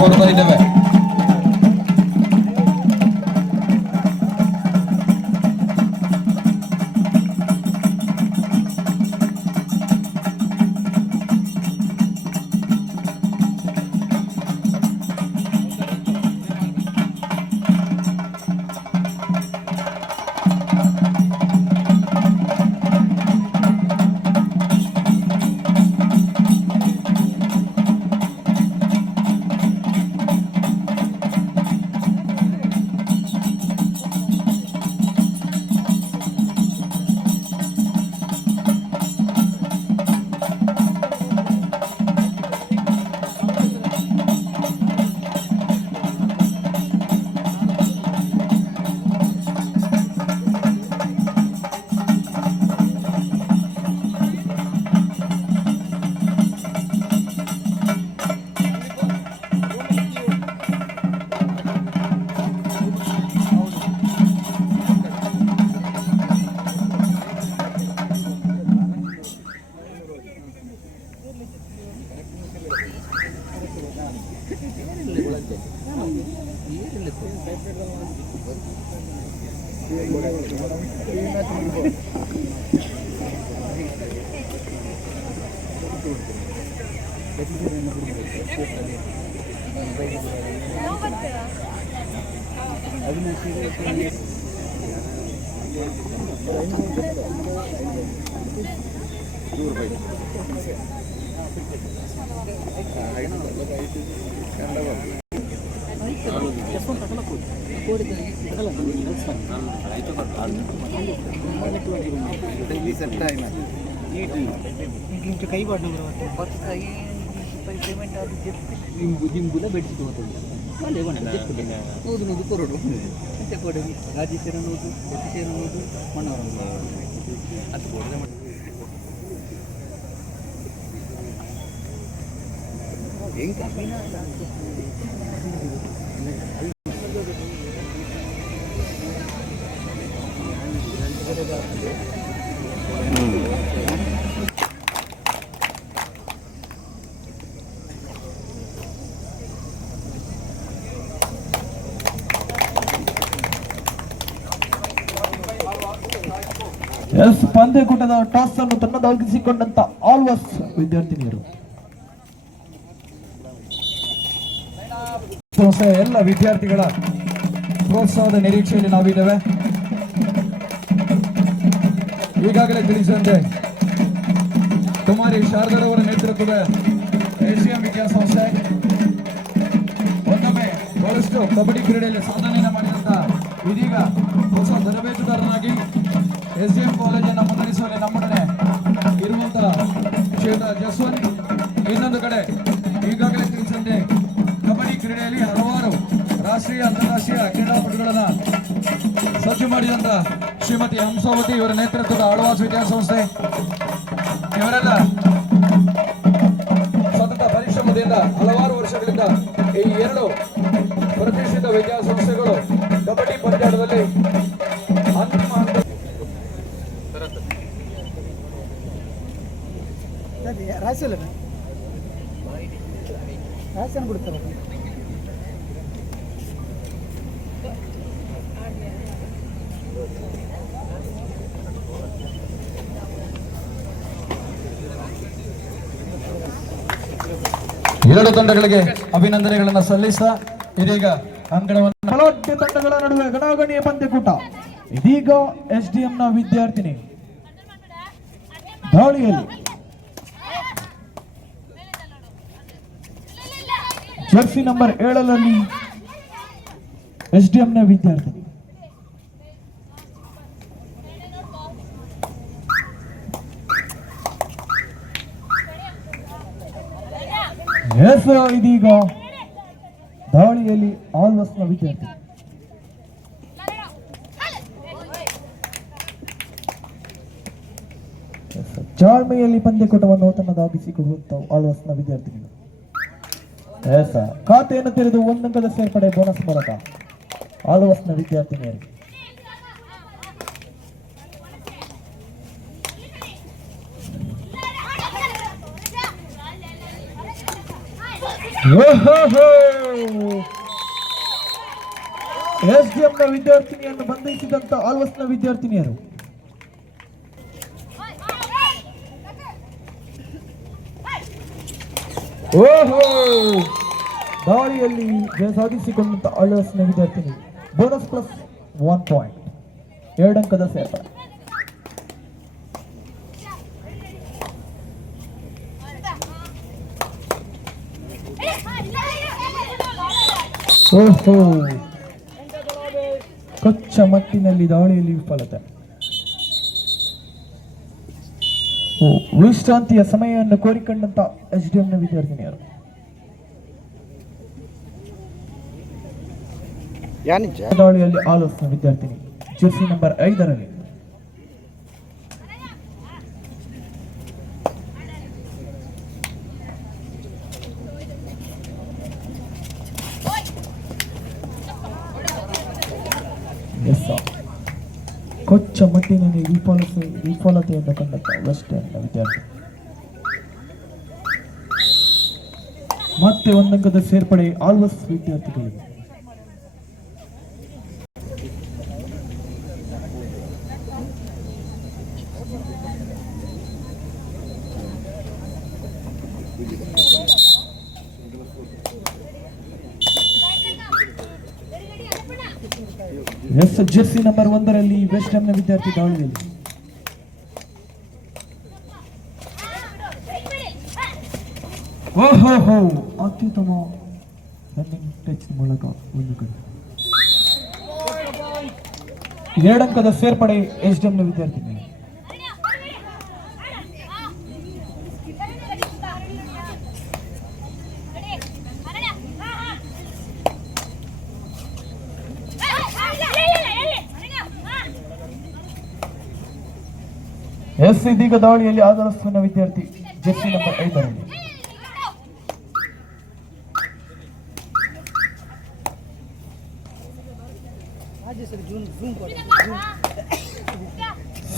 ಕೋರ್ತಾ ಇದ್ದೇವೆ. ಕೈ ದಿಂಬುಲ ಬೆಡ್ಶೀಟ್ ಹೋಗ್ತದೆ ಅಲ್ಲೇ ನೂದು ನೂದು ಕೊರಡು ಮತ್ತೆ ಕೊಡವಿ ಗಾಜಿ ಸೇರ ನೂದು ಎತ್ತಿ ಸೇರ ನೂದು ಮಣ್ಣವರ ಅದು ಕೊಡದೆ ಮಾಡಿ ಹೆಂಗೆ ಕಮ್ಮಿನ ಪಂದ್ಯಕೂಟದ ಟಾಸ್ ಅನ್ನು ತನ್ನದಾಗಿಸಿಕೊಂಡಂತ ಆಲ್ವಸ್ ವಿದ್ಯಾರ್ಥಿನಿಯರು ಎಲ್ಲ ವಿದ್ಯಾರ್ಥಿಗಳ ಪ್ರೋತ್ಸಾಹದ ನಿರೀಕ್ಷೆಯಲ್ಲಿ ನಾವಿದ್ದೇವೆ. ಈಗಾಗಲೇ ತಿಳಿಸಿದಂತೆ ಕುಮಾರಿ ಶಾರದಾರವರ ನೇತೃತ್ವದ ಎಸ್ಡಿಎಂ ವಿದ್ಯಾಸಂಸ್ಥೆ ಒಮ್ಮೆ ಬಹಳಷ್ಟು ಕಬಡ್ಡಿ ಕ್ರೀಡೆಯಲ್ಲಿ ಸಾಧನೆಯನ್ನು ಮಾಡಿದಂತ ಇದೀಗ ಹೊಸ ತರಬೇತುದಾರನಾಗಿ ಎಸ್ಡಿಎಂ ಕಾಲೇಜನ್ನು ಮುನ್ನಡೆಸುವಲ್ಲಿ ನಮ್ಮೊಡನೆ ಇರುವಂತಹ ಶ್ರೀಯುತ ಜಸ್ವಂತ್. ಇನ್ನೊಂದು ಕಡೆ ಈಗಾಗಲೇ ತಿಳಿಸಿದಂತೆ ಕಬಡ್ಡಿ ಕ್ರೀಡೆಯಲ್ಲಿ ಹಲವಾರು ರಾಷ್ಟ್ರೀಯ ಅಂತಾರಾಷ್ಟ್ರೀಯ ಕ್ರೀಡಾಪಟುಗಳನ್ನು ಸಜ್ಜು ಮಾಡಿದಂತ ಶ್ರೀಮತಿ ಹಂಸಾವತಿ ಇವರ ನೇತೃತ್ವದ ಆಳ್ವಾಸ್ ವಿದ್ಯಾಸಂಸ್ಥೆ ಇವರೆಲ್ಲ ಸತತ ಪರಿಶ್ರಮದಿಂದ ಹಲವಾರು ವರ್ಷಗಳಿಂದ ಈ ಎರಡು ಪ್ರತಿಷ್ಠಿತ ವಿದ್ಯಾಸಂಸ್ಥೆಗಳು ಕಬಡ್ಡಿ ಪಂದ್ಯಾಟದಲ್ಲಿ ಅಂತಿಮ ಹಂತ ರಾಶನ್ ಬಿಡ್ತಾರೆ. ಎರಡು ತಂಡಗಳಿಗೆ ಅಭಿನಂದನೆಗಳನ್ನು ಸಲ್ಲಿಸ್ತಾ ಇದೀಗ ಅಂಕಣವನ್ನು ಬಲವಡ್ಡ ತಂಡಗಳ ನಡುವೆ ಗಣಾಗಣಿಯ ಪಂದ್ಯಕೂಟ. ಇದೀಗ ಎಸ್ಡಿಎಂನ ವಿದ್ಯಾರ್ಥಿನಿ ದಾಳಿಯಲ್ಲಿ ಜರ್ಸಿ ನಂಬರ್ 7ರಲ್ಲಿ ಎಸ್ಡಿಎಂನ ವಿದ್ಯಾರ್ಥಿನಿ ಇದೀಗ ದಾಳಿಯಲ್ಲಿ ಆಲ್ವಸ್ನ ವಿದ್ಯಾರ್ಥಿ ಚಾಳ್ಮೆಯಲ್ಲಿ ಪಂದ್ಯಕೂಟವನ್ನು ತನ್ನದಾಗಿಸಿಕೊಳ್ಳುವಂತ ಆಲ್ವಸ್ನ ವಿದ್ಯಾರ್ಥಿಗಳು ಖಾತೆಯನ್ನು ತೆರೆದು 1 ಅಂಕದ ಸೇರ್ಪಡೆ ಬೋನಸ್ ಮೂಲಕ ಆಲ್ವಸ್ನ ವಿದ್ಯಾರ್ಥಿನಿಯರಿಗೆ ಎಸ್ಡಿಎಂನ ವಿದ್ಯಾರ್ಥಿನಿಯನ್ನು ಬಂಧಿಸಿದಂತ ಆಲ್ವಸ್ನ ವಿದ್ಯಾರ್ಥಿನಿಯರು. ದಾಳಿಯಲ್ಲಿ ಜಯ ಸಾಧಿಸಿಕೊಂಡಂತ ಆಲ್ವಸ್ನ ವಿದ್ಯಾರ್ಥಿನಿ. ಬೋನಸ್ ಪ್ಲಸ್ 1 ಪಾಯಿಂಟ್, 2 ಅಂಕದ ಸೇರ್ಪಡೆ. ಕೊಚ್ಚ ಮಟ್ಟಿನಲ್ಲಿ ದಾಳಿಯಲ್ಲಿ ವಿಫಲತೆ. ವಿಶ್ರಾಂತಿಯ ಸಮಯವನ್ನು ಕೋರಿಕೊಂಡಂತ ಎಸ್ಡಿಎಂನ ವಿದ್ಯಾರ್ಥಿನಿಯರು. ದಾಳಿಯಲ್ಲಿ ಆಲೋಸ್ನ ವಿದ್ಯಾರ್ಥಿನಿ ಜೆರ್ಸಿ ನಂಬರ್ 5ರಲ್ಲಿ. ಕೊಚ್ಚ ಮಟ್ಟಿನಲ್ಲಿ ವಿಫಲತೆಯನ್ನು ಕಂಡಂತ ವೆಸ್ಟ್ ಎಂಡ್ನ ವಿದ್ಯಾರ್ಥಿ. ಮತ್ತೆ 1 ಅಂಕದ ಸೇರ್ಪಡೆ ಆಲ್ವಸ್ ವಿದ್ಯಾರ್ಥಿಗಳಿಗೆ. ಜೆರ್ಸಿ ನಂಬರ್ 1ರಲ್ಲಿ ವೆಸ್ಟ್ ಹ್ಯಾಮ್ನ ವಿದ್ಯಾರ್ಥಿ ದಾಳಿಯಲ್ಲಿ. ಅತ್ಯುತ್ತಮ ರನ್ನಿಂಗ್ ಟಚ್ ಮೂಲಕ 1 ಕಡೆ. 2 ಅಂಕದ ಸೇರ್ಪಡೆ ಎಸ್ಡಿಎಂನ ವಿದ್ಯಾರ್ಥಿನಿ. ಇದೀಗ ದಾಳಿಯಲ್ಲಿ ಆದರ್ಶನ ವಿದ್ಯಾರ್ಥಿ jersey number 5ರಲ್ಲಿ.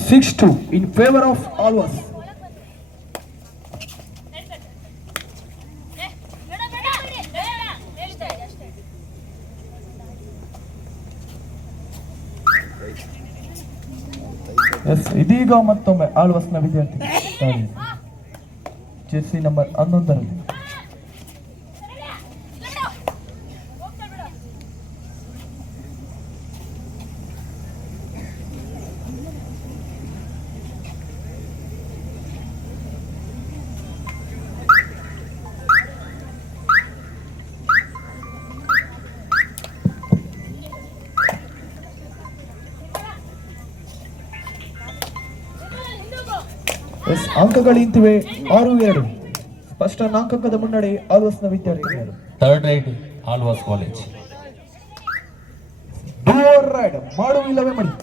(6-2) in favor of Alvas. ಇದೀಗ ಮತ್ತೊಮ್ಮೆ ಆಲ್ವಸ್ನ ವಿದ್ಯಾರ್ಥಿ ಜೆರ್ಸಿ ನಂಬರ್ 11ರಲ್ಲಿ. ಅಂಕಗಳಿಂತಿವೆ 6-2. ಸ್ಪಷ್ಟ 4 ಅಂಕದ ಮುನ್ನಡೆ ಆಲ್ವಸ್ನ ವಿದ್ಯಾರ್ಥಿಗಳು. Third raid Alva's college. Raid ಮಾಡುವಿಲ್ಲವೇ ಮಾಡಿ.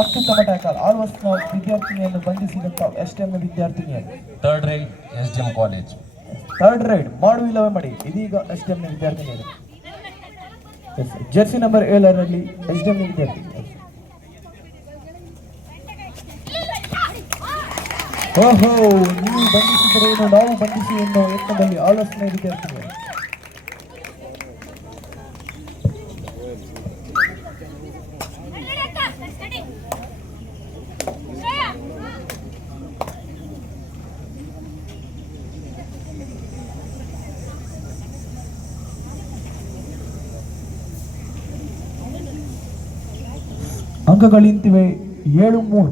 ಅತ್ಯುತ್ತಮ ಟ್ಯಾಕಲ್ ಆಲ್ವಸ್ನ ವಿದ್ಯಾರ್ಥಿನಿಯನ್ನು ಬಂಧಿಸಿದಂತ ಎಸ್ಡಿಎಂನ ವಿದ್ಯಾರ್ಥಿನಿಯರು. Third raid SDM college. Third raid ಮಾಡುವಿಲ್ಲವೇ ಮಾಡಿ. ಇದೀಗ ಎಸ್ಡಿಎಂನ ವಿದ್ಯಾರ್ಥಿನಿಯರು. ಜೆರ್ಸಿ ನಂಬರ್ 7ರಲ್ಲಿ ಎಸ್ಡಿಎಂನ ವಿದ್ಯಾರ್ಥಿ. ನೀವು ಬಂಧಿಸಿದರೇನು ನಾವು ಬಂಧಿಸಿ ಎನ್ನುವ ಯತ್ನದಲ್ಲಿ ಆಲ್ವಸ್ನ ವಿದ್ಯಾರ್ಥಿನಿಯರು. ಅಂಕಗಳಿಂತಿವೆ 7-3.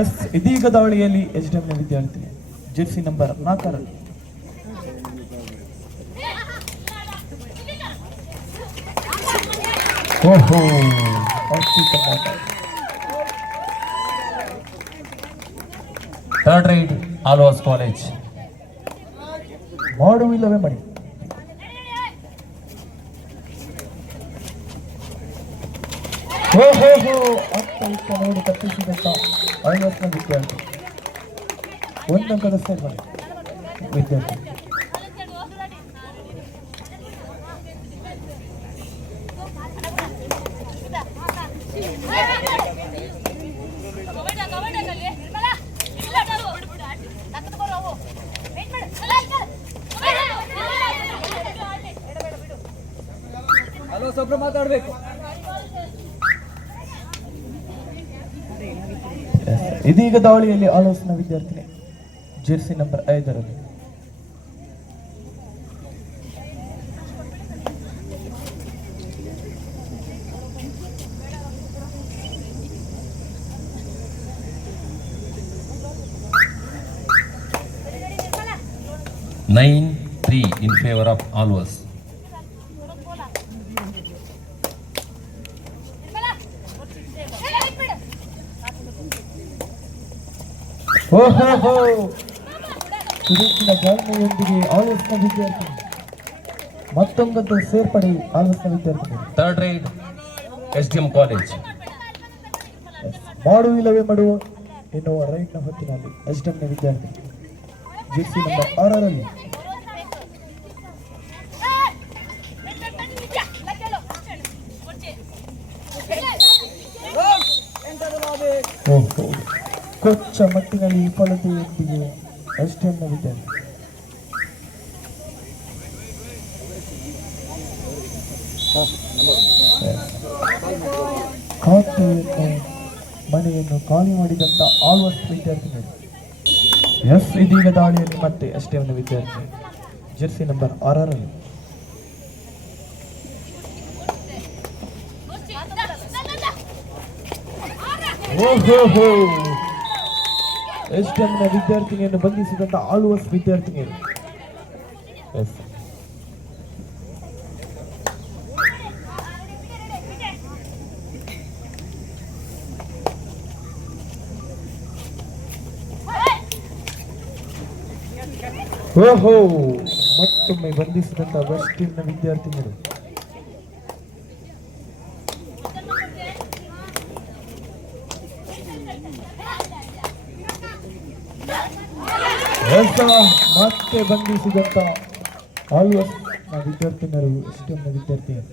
ಎಸ್ ಇದೀಗ ದಾಳಿಯಲ್ಲಿ HDMನ ವಿದ್ಯಾರ್ಥಿ ಜೆರ್ಸಿ ನಂಬರ್ 4 ಓಹೋ Third rate, Alwas College. ಮಾಡುವಿಲ್ಲವೇ ಮಾಡಿ ಅತ್ತ ನೋಡಿ ತಪ್ಪಿಸಿದಂತ ಆಳ್ವಾಸ್ನ ವಿದ್ಯಾರ್ಥಿ ಒಂದಂಕದ ಸೇರ್ ಮಾಡಿ ವಿದ್ಯಾರ್ಥಿ ಹಲೋ ಸ್ವಲ್ಪ ಮಾತಾಡ್ಬೇಕು. ಇದೀಗ ದಾಳಿಯಲ್ಲಿ ಆಲೋಚನಾ ವಿದ್ಯಾರ್ಥಿನಿ Jersey number 5 9-3 in favor of Alwas. ಸುದೀಕ್ಷಿನ ಜಾಣ್ಮೆಯೊಂದಿಗೆ ಆಲೋಚನಾ ವಿದ್ಯಾರ್ಥಿ ಮತ್ತೊಂದು ಸೇರ್ಪಡೆ ಆಲೋಚನಾ ವಿದ್ಯಾರ್ಥಿ Third rate, SDM College. ಮಾಡುವಿಲ್ಲವೇ ಮಾಡುವ ಎನ್ನುವ ರೈಟ್ನ ಹೊತ್ತಿನಲ್ಲಿ HDMನ ವಿದ್ಯಾರ್ಥಿ ಜೆರ್ಸಿ ನಂಬರ್ 6 ಕೊಚ್ಚ ಮಟ್ಟಿನಲ್ಲಿ ವಿಫಲತೆಯೊಂದಿಗೆ HDMನ ವಿದ್ಯಾರ್ಥಿ ಖಾತೆಯನ್ನು ಮನೆಯನ್ನು ಖಾಲಿ ಮಾಡಿದಂತ ಆಳ್ವಾಸ್ ವಿದ್ಯಾರ್ಥಿಗಳು ಎಸ್ ಇದೀಗ ದಾಳಿಯಲ್ಲಿ ಮತ್ತೆ HDMನ ವಿದ್ಯಾರ್ಥಿ ಜೆರ್ಸಿ ನಂಬರ್ 6 HDMನ ವಿದ್ಯಾರ್ಥಿನಿಯನ್ನು ಬಂಧಿಸಿದಂತ ಆಳ್ವಾಸ್ ವಿದ್ಯಾರ್ಥಿನಿಯರು ಎಸ್ ಮತ್ತೊಮ್ಮೆ ಬಂಧಿಸಿದಂತ ವೆಸ್ಟಿನ್ನ ವಿದ್ಯಾರ್ಥಿನಿಯರು ಮತ್ತೆ ಬಂಧಿಸಿದಂತ ಆಳ್ವಾಸ್ನ ವಿದ್ಯಾರ್ಥಿನಿಯರು HDMನ ವಿದ್ಯಾರ್ಥಿಯರು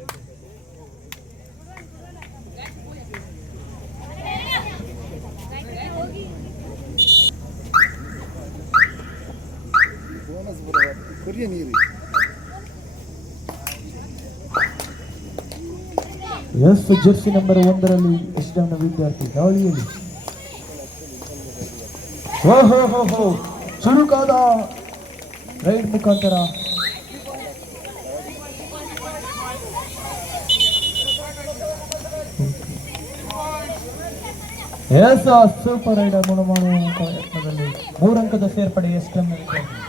ಎಸ್ ಜೆರ್ಸಿ ನಂಬರ್ 1 HDMನ ವಿದ್ಯಾರ್ಥಿ ದಾಳಿಯಲ್ಲಿ ಚುರುಕಾದ ರೈಡ್ ಮುಖಾಂತರ ಸೂಪರ್ ರೈಡರ್ ಮಾಡುವಂತಹ ಯತ್ನದಲ್ಲಿ 3 ಅಂಕದ ಸೇರ್ಪಡೆ HDMನ ವಿದ್ಯಾರ್ಥಿ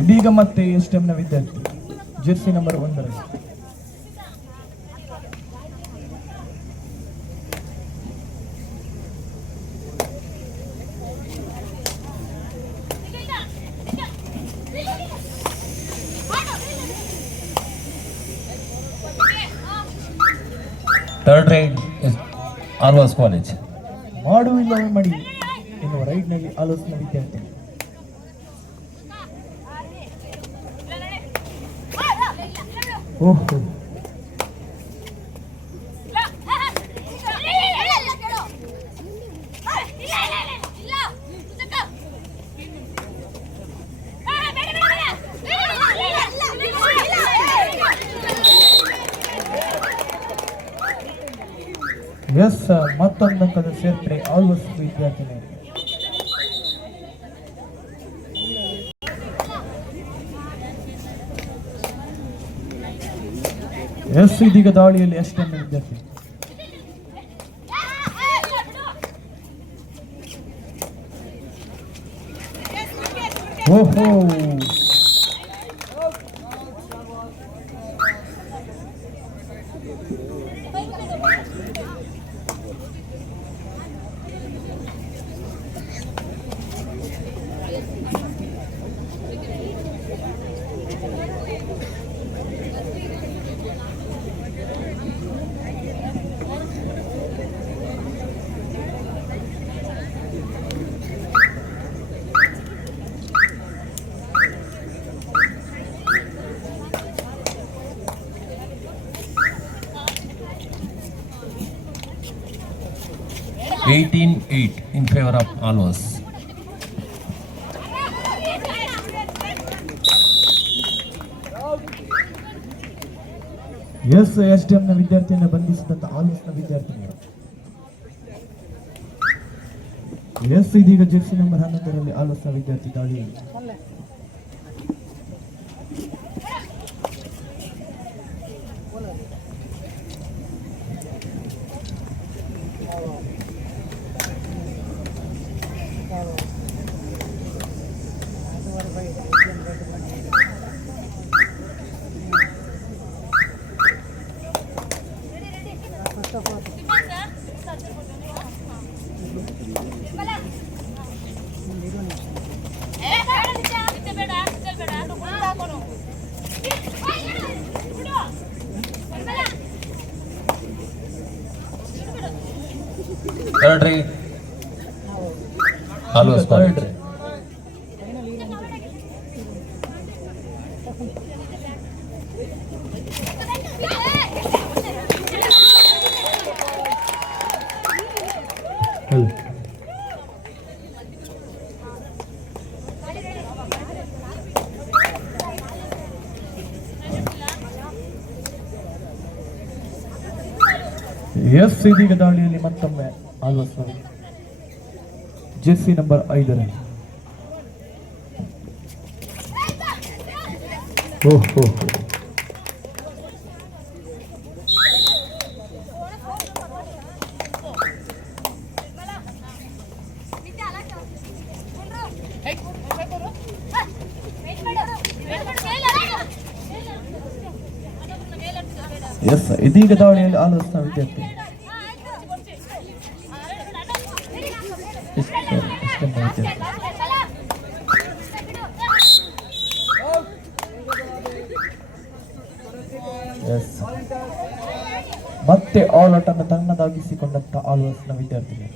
ಇದೀಗ ಮತ್ತೆ HDMನ ವಿದ್ಯಾರ್ಥಿ jersey number 1 Third rate is Alwas College. ಮಾಡುವಿಲ್ಲವೇ ಮಾಡಿ ಎನ್ನುವ ರೈಡ್ನಲ್ಲಿ ಆಲೋಚನಾ ವಿದ್ಯಾರ್ಥಿ ಎಸ್ ಮತ್ತೊಂದು ಅಂಕದ ಸೇರ್ಪಡೆ ಆಲ್ವಾಸ್ ವಿದ್ಯಾರ್ಥಿನಿಯರು. ಎಸ್ ಇದೀಗ ದಾಳಿಯಲ್ಲಿ ಎಸ್ಟಿಎಂ ವಿದ್ಯಾರ್ಥಿ. ಓಹೋ, Eighteen 8 in favor of Alwas. Yes SDM ನ ವಿದ್ಯಾರ್ಥಿಯನ್ನು ಬಂಧಿಸಿದಂತ ಆಲ್ವಾಸ್ ನ ವಿದ್ಯಾರ್ಥಿನಿಯರು. ಎಸ್ ಇದೀಗ ಜೆರ್ಸಿ ನಂಬರ್ 11ರಲ್ಲಿ ಆಲ್ವಾಸ್ ನ ವಿದ್ಯಾರ್ಥಿ ದಾಳಿಯಲ್ಲಿ. Third read. Alwas College. Yes ಇದೀಗ ದಾಳಿಯಲ್ಲಿ ಮತ್ತೊಮ್ಮೆ ಆಲ್ವಾಸ್ ಜೆರ್ಸಿ ನಂಬರ್ 5ರಲ್ಲಿ. ಓಹೋ, ಎಸ್ ಇದೀಗ ದಾಳಿಯಲ್ಲಿ ಆಲ್ವಾಸ್ ವಿದ್ಯಾರ್ಥಿ. ಮತ್ತೆ ಆಲ್ ಔಟ್ ಅನ್ನು ತನ್ನದಾಗಿಸಿಕೊಂಡಂತ ಆಲ್ವಾಸ್ ನ ವಿದ್ಯಾರ್ಥಿಗಳು.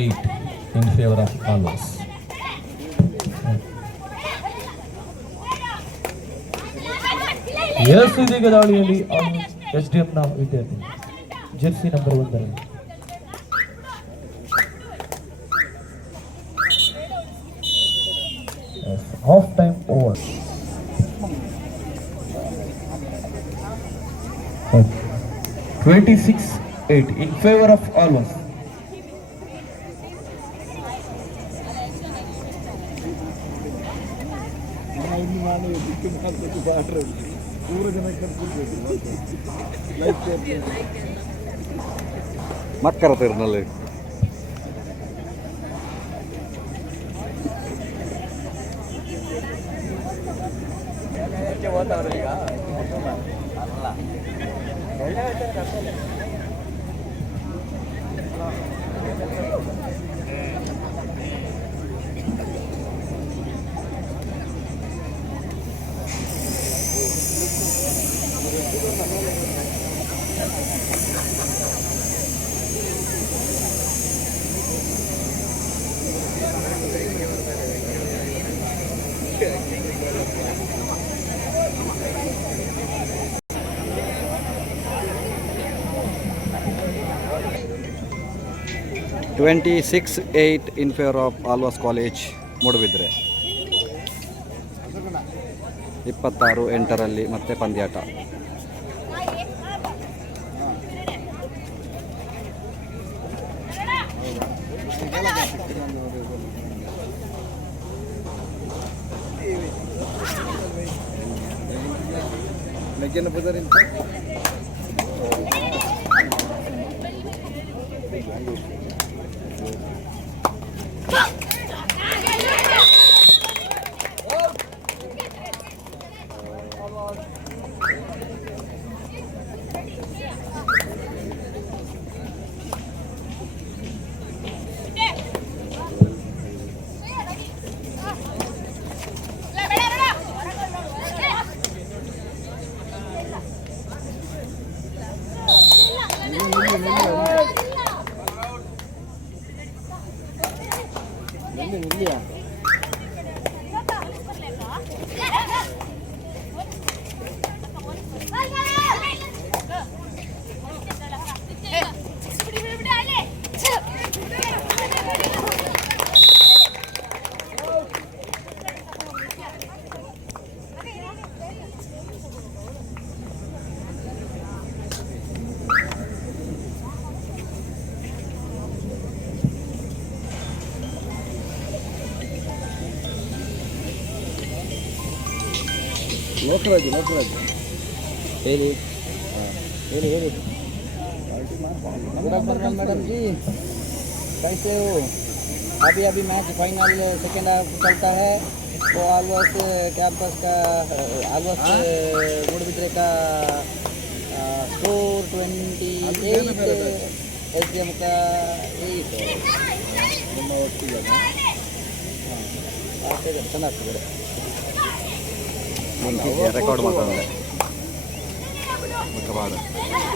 Eight in favor of Alwas. Yes ಇದೀಗ ದಾಳಿಯಲ್ಲಿ ಎಸ್ಡಿಎಂ ನ ವಿದ್ಯಾರ್ಥಿ ಜೆರ್ಸಿ ನಂಬರ್ 1ರಲ್ಲಿ. Half time over. 26-8 in favor of Alwas. ಮಕ್ಕಳ ತೀರ್ನಲ್ಲಿ 26-8 in favor of Alvas College Moodbidri. 26-8 ಮತ್ತೆ ಪಂದ್ಯಾಟ. ಲೋಕರಾಜ್ ಹೇಳಿ ಹೇಳಿ मैडम जी कैसे हो? अभी मैच फाइनल सेकेंड हाफ चलता है तो आलवास कैंपस का आलवास मूडबिद्रे का स्कोर 28, SDM का 8 ಚೆನ್ನಾಗ್ತದೆ. ರೆಕಾರ್ಡ್ ಮಾಡ್ತಾರೆ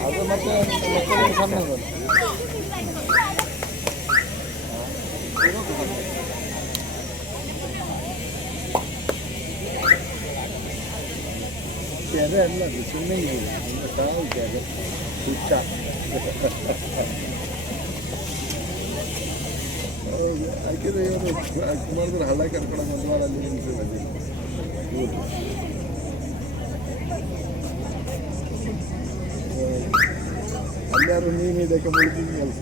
ಅದು ಮತ್ತೆ ಸಣ್ಣದು ಕೆರೆ ಅಲ್ಲ, ಅದು ಸ್ವಿಮ್ಮಿಂಗ್ ತಾವು ಕೆರೆ ಹುಚ್ಚ. ಹೌದು, ಯಾಕೆಂದರೆ ಇವರು ಕುಮಾರದ್ರು ಹಳ್ಳ ಕರ್ಕೊಂಡು ಒಂದು ವಾರ ಅಲ್ಲಿ ನಿಂತಿರೋದು. ಅಲ್ಲಾರು ನೀನಿದಕ್ಕೆ ಮುಳುಗಿದ ಕೆಲಸ.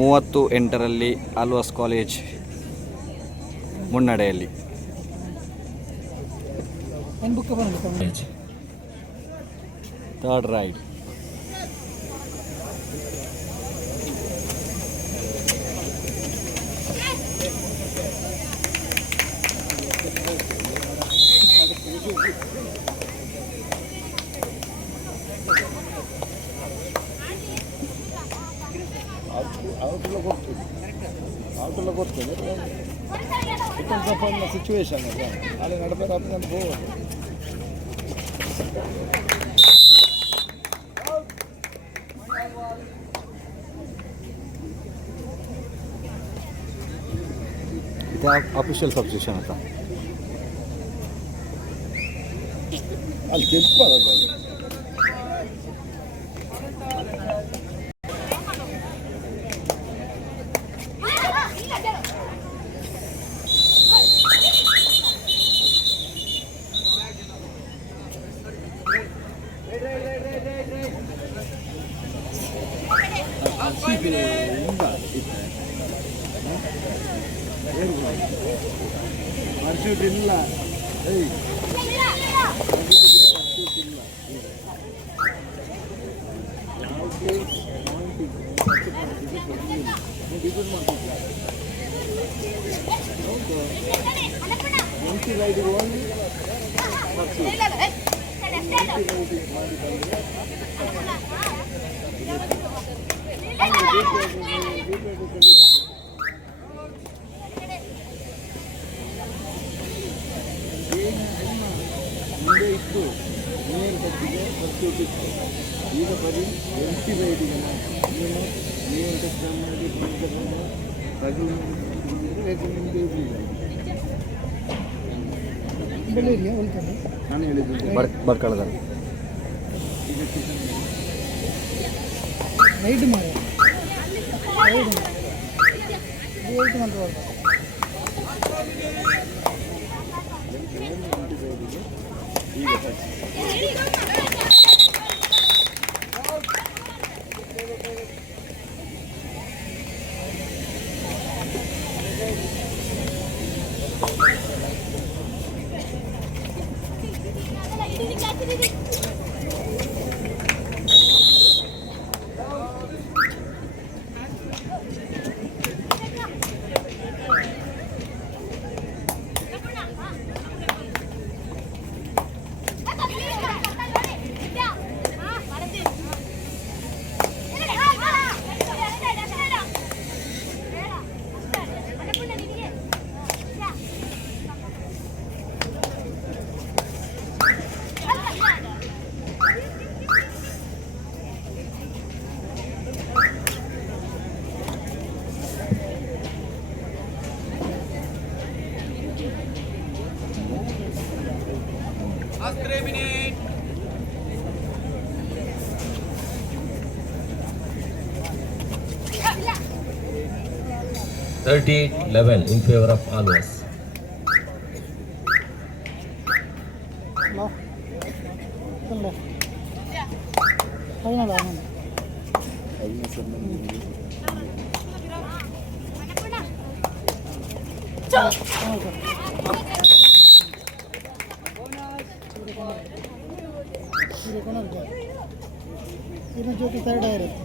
ಮೂವತ್ತು 8 ಆಲ್ವಾಸ್ ಕಾಲೇಜ್ ಮುನ್ನಡೆಯಲ್ಲಿ. Third raid. ಔಟೆಲ್ಲ ಕೊಡ್ತೇನೆ. ಡಿಪೆಂಡ್ಸ್ ಅಪಾನ್ ದ ಸಿಚುವೇಶನ್ ಅಲ್ಲ, ಅಲ್ಲಿ ನಡಬೇಕು ಅಂತ ಹೋಗೋದು. ಇದು ಅಫಿಷಿಯಲ್ ಸಬ್ಸ್ಟಿಟ್ಯೂಷನ್ ಅಂತ ಅಲ್ಲಿ ಕೆಂಪಲ್ಲ ಇಲ್ಲ. ಹೊತ್ತಿಗೆ ಬರ್ತಿತ್ತು. ಈಗ ಬರೀ ಎಂಟಿ ರೈಡಿಗೆ ನೀವು ಕಷ್ಟ ಮಾಡಿ ನಿಮಗೆ ಇರಲಿಲ್ಲ. ನಾನು ಹೇಳಿದ್ದು ಬರ್ಕಳದಲ್ಲಿ ಈಗ ಕಿಚನ್ ರೈಡ್ ಮಾಡಿ ರೈಡ್ ಮಾಡ್ಬೋದು. (38-11) in favor of Alwas. ಇದನ್ನ ಜೊತೆ ಥರ್ಡ್ ಆಗಿರುತ್ತೆ.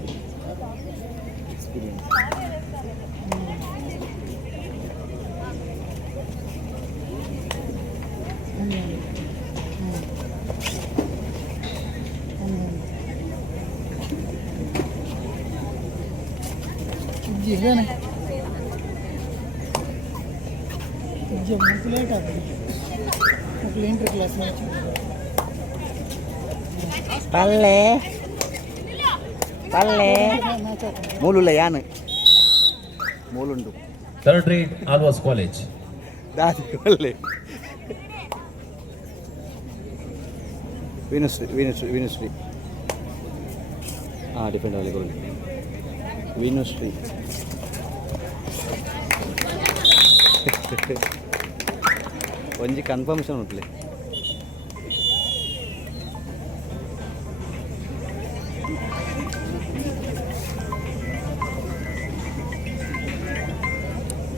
ಇದೇನೆ ಮಕ್ಕಳು ಲೇಟ್ ಆಗ್ತದೆ. ಮಕ್ಕಳು ಇಂಟರ್ ಕ್ಲಾಸ್ ಪಲ್ಲೆ ಪಲ್ಲೆ ಮೂಲುಲ್ಲ ಯಾನು ಮೂಲುಂಡು Third rate Alwas College. ದಾದಿ ಪಲ್ಲೆ ವಿನುಶ್ರೀ ಹಾಂ ಡಿಪೆಂಡ್ ಆಗಲಿ ಕೊಡಿ ವಿನುಶ್ರೀ ಒಂಜಿ ಕನ್ಫರ್ಮೇಷನ್ ಉಂಟ್ಲೆ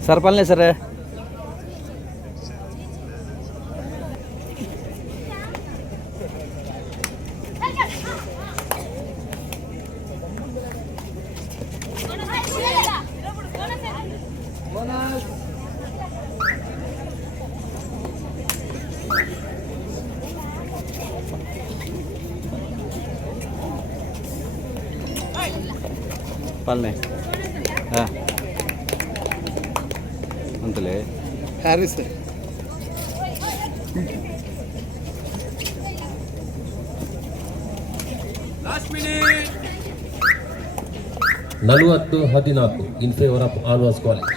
ಸರ್ ಪಲ್ಲೆ ಸರ್ ಪಲ್ಲೆ ಹಾಂ ಅಂತಲೇ Harris 40-14 in favor of Alwas College.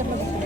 Clear